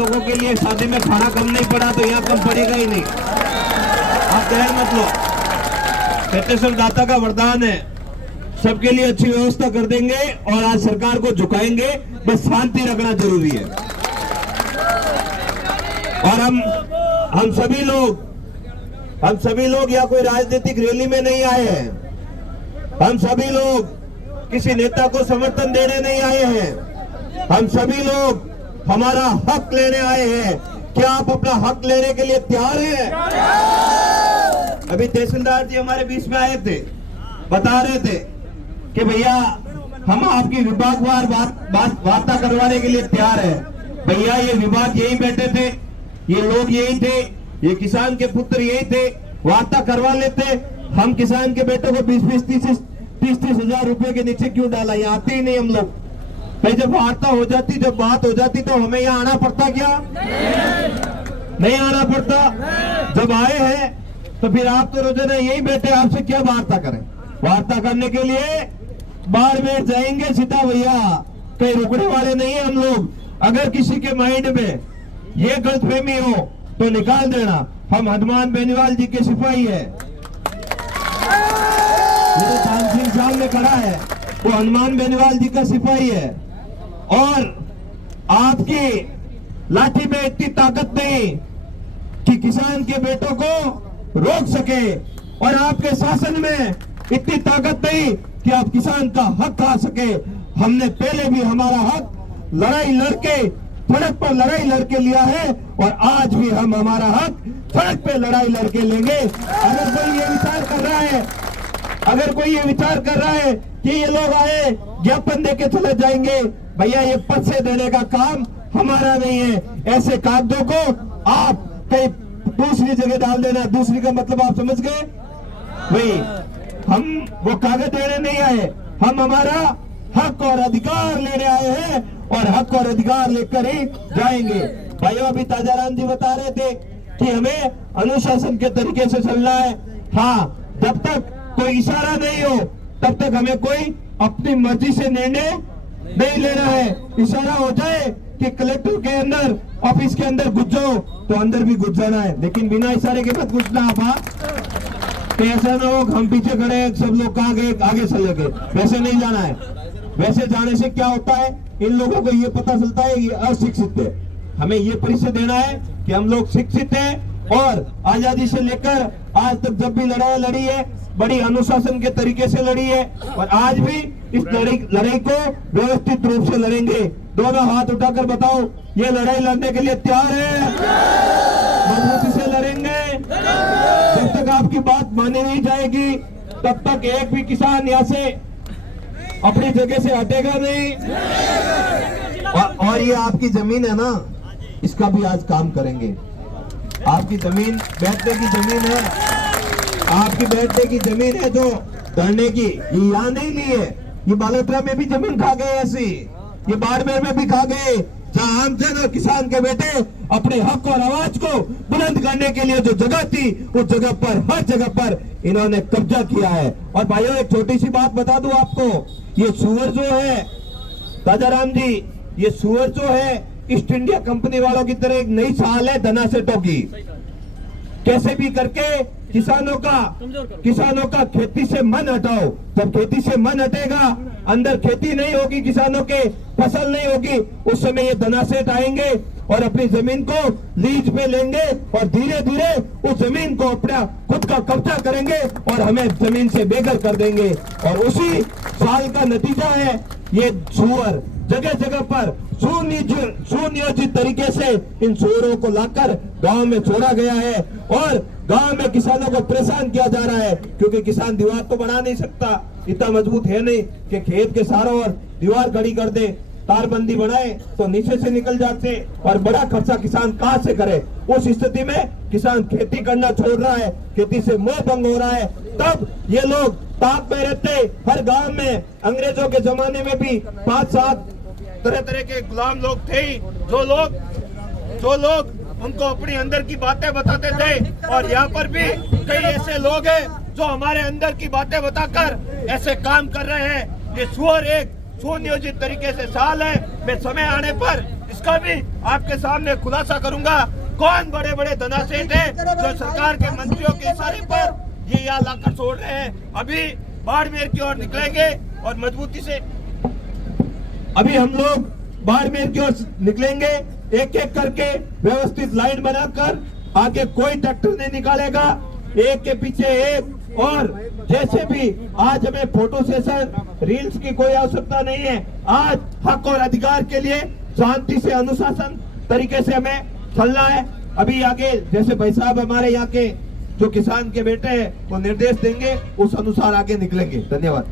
लोगों के लिए शादी में खाना कम नहीं पड़ा तो यहाँ कम पड़ेगा ही नहीं। आप ध्यान मत लो, पेटेश्वर दाता का वरदान है, सबके लिए अच्छी व्यवस्था कर देंगे और आज सरकार को झुकाएंगे, बस शांति रखना जरूरी है। और हम सभी लोग यहाँ कोई राजनीतिक रैली में नहीं आए हैं, हम सभी लोग किसी नेता को समर्थन देने नहीं आए हैं, हम सभी लोग हमारा हक लेने आए हैं। क्या आप अपना हक लेने के लिए तैयार हैं? अभी तहसीलदार जी हमारे बीच में आए थे, बता रहे थे कि भैया हम आपकी विभागवार वार्ता करवाने के लिए तैयार है। भैया ये विभाग यही बैठे थे, ये लोग यही थे, ये किसान के पुत्र यही थे, वार्ता करवा लेते। हम किसान के बेटों को 20-30 हजार रुपए के नीचे क्यों डाला? यहाँ आते ही नहीं हम लोग। भाई जब वार्ता हो जाती, जब बात हो जाती तो हमें यहाँ आना पड़ता क्या? नहीं आना पड़ता। जब आए हैं तो फिर आप तो रोजाना यही बैठे, आपसे क्या वार्ता करें? वार्ता करने के लिए बाड़मेर जाएंगे सीधा भैया, कहीं रुकने वाले नहीं है हम लोग। अगर किसी के माइंड में ये गलतफहमी हो तो निकाल देना, हम हनुमान बेनीवाल जी के सिपाही है। चांद सिंह सामने खड़ा है, वो हनुमान बेनीवाल जी का सिपाही है। और आपकी लाठी में इतनी ताकत नहीं कि किसान के बेटों को रोक सके, और आपके शासन में इतनी ताकत नहीं कि आप किसान का हक खा सके। हमने पहले भी हमारा हक लड़ाई लड़के सड़क पर लड़ाई लड़के लिया है, और आज भी हम हमारा हक सड़क पे लड़ाई लड़के लेंगे। अगर कोई ये विचार कर रहा है कि ये लोग आए ज्ञापन देके चले जाएंगे, भैया ये पद से देने का काम हमारा नहीं है। ऐसे कागजों को आप कहीं दूसरी जगह डाल देना। दूसरी का मतलब आप समझ गए? भाई हम वो कागज देने नहीं आए, हम हमारा हक और अधिकार लेने आए हैं, और हक और अधिकार लेकर ही जाएंगे। भाइयों अभी ताजाराम जी बता रहे थे कि हमें अनुशासन के तरीके से चलना है। हाँ, जब तक कोई इशारा नहीं हो तब तक हमें कोई अपनी मर्जी से निर्णय नहीं लेना है। इशारा हो जाए कि कलेक्टर के अंदर, ऑफिस के अंदर घुस जाओ तो अंदर भी घुस जाना है, लेकिन बिना इशारे के मत घुसना। आप ऐसा ना हो हम पीछे खड़े हैं, सब लोग कहाँ गए, आगे चले गए, वैसे नहीं जाना है। वैसे जाने से क्या होता है, इन लोगों को ये पता चलता है ये अशिक्षित है। हमें ये परिचय देना है कि हम लोग शिक्षित हैं, और आजादी से लेकर आज तक जब भी लड़ाई लड़ी है बड़ी अनुशासन के तरीके से लड़ी है, और आज भी इस लड़ाई को व्यवस्थित रूप से लड़ेंगे। दोनों हाथ उठाकर बताओ, ये लड़ाई लड़ने के लिए तैयार है? मजबूती से लड़ेंगे। जब तक आपकी बात मानी नहीं जाएगी तब तक एक भी किसान यहाँ से अपनी जगह से हटेगा नहीं। और ये आपकी जमीन है ना, इसका भी आज काम करेंगे। आपकी जमीन बैठने की जमीन है, आपकी बैठने की जमीन है जो धरने की, ये यहाँ नहीं ली है। ये बालोतरा में भी जमीन खा गए ऐसी, ये बाड़मेर में भी खा गए, जहाँ आम जन और किसान के बेटे अपने हक और आवाज को बुलंद करने के लिए जो जगह थी उस जगह पर, हर जगह पर इन्होंने कब्जा किया है। और भाइयों एक छोटी सी बात बता दूं आपको, ये सुअर जो है ताजाराम जी, ये सुअर जो है ईस्ट इंडिया कंपनी वालों की तरह एक नई चाल है धना सेठों की। कैसे भी करके किसानों का खेती से मन हटाओ। जब खेती से मन हटेगा, अंदर खेती नहीं होगी, किसानों के फसल नहीं होगी, उस समय ये धना सेठ आएंगे और अपनी जमीन को लीज पे लेंगे, और धीरे धीरे उस जमीन को अपना खुद का कब्जा करेंगे और हमें जमीन से बेघर कर देंगे। और उसी साल का नतीजा है ये सुअर। जगह जगह पर सुनियोजित तरीके से इन सुअरों को लाकर गांव में छोड़ा गया है, और गांव में किसानों को परेशान किया जा रहा है, क्योंकि किसान दीवार तो बना नहीं सकता, इतना मजबूत है नहीं कि खेत के चारों ओर दीवार खड़ी कर दे। तारबंदी बनाए तो नीचे से निकल जाते, और बड़ा खर्चा किसान कहाँ से करे। उस स्थिति में किसान खेती करना छोड़ रहा है, खेती से मोह भंग हो रहा है। तब ये लोग ताक में रहते। हर गांव में अंग्रेजों के जमाने में भी 5-7 तरह तरह के गुलाम लोग थे, जो लोग उनको अपनी अंदर की बातें बताते थे। और यहाँ पर भी कई ऐसे लोग हैं जो हमारे अंदर की बातें बताकर ऐसे काम कर रहे हैं। ये सुअर एक सुनियोजित तरीके से चाल है। मैं समय आने पर उसका भी आपके सामने खुलासा करूंगा। कौन बड़े बड़े धनासेठ है जो सरकार के मंत्रियों के इशारे पर ये यहाँ लाकर छोड़ रहे हैं। अभी बाड़मेर की ओर निकलेंगे और मजबूती से अभी हम लोग बाड़मेर की ओर निकलेंगे, एक एक करके व्यवस्थित लाइन बनाकर आगे कोई ट्रैक्टर नहीं निकालेगा, एक के पीछे एक। और जैसे भी आज हमें फोटो सेशन रील्स की कोई आवश्यकता नहीं है। आज हक और अधिकार के लिए शांति से अनुशासन तरीके से हमें चलना है। अभी आगे जैसे भाई साहब हमारे यहाँ के जो किसान के बेटे हैं वो निर्देश देंगे, उस अनुसार आगे निकलेंगे। धन्यवाद।